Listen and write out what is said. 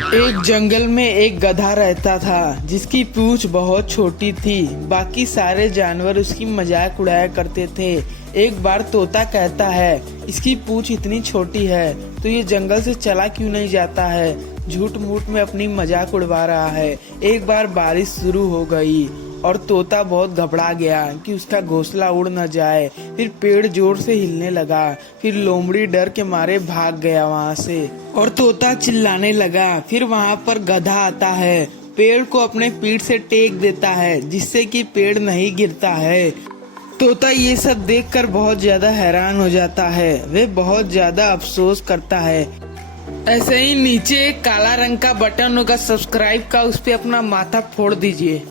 एक जंगल में एक गधा रहता था जिसकी पूंछ बहुत छोटी थी। बाकी सारे जानवर उसकी मजाक उड़ाया करते थे। एक बार तोता कहता है, इसकी पूंछ इतनी छोटी है तो ये जंगल से चला क्यों नहीं जाता है, झूठ मूठ में अपनी मजाक उड़वा रहा है। एक बार बारिश शुरू हो गई और तोता बहुत घबरा गया कि उसका घोंसला उड़ न जाए। फिर पेड़ जोर से हिलने लगा। फिर लोमड़ी डर के मारे भाग गया वहाँ से और तोता चिल्लाने लगा। फिर वहाँ पर गधा आता है, पेड़ को अपने पीठ से टेक देता है जिससे कि पेड़ नहीं गिरता है। तोता ये सब देखकर बहुत ज्यादा हैरान हो जाता है। वे बहुत ज्यादा अफसोस करता है। ऐसे ही नीचे एक काला रंग का बटन होगा सब्सक्राइब का, उस पे अपना माथा फोड़ दीजिए।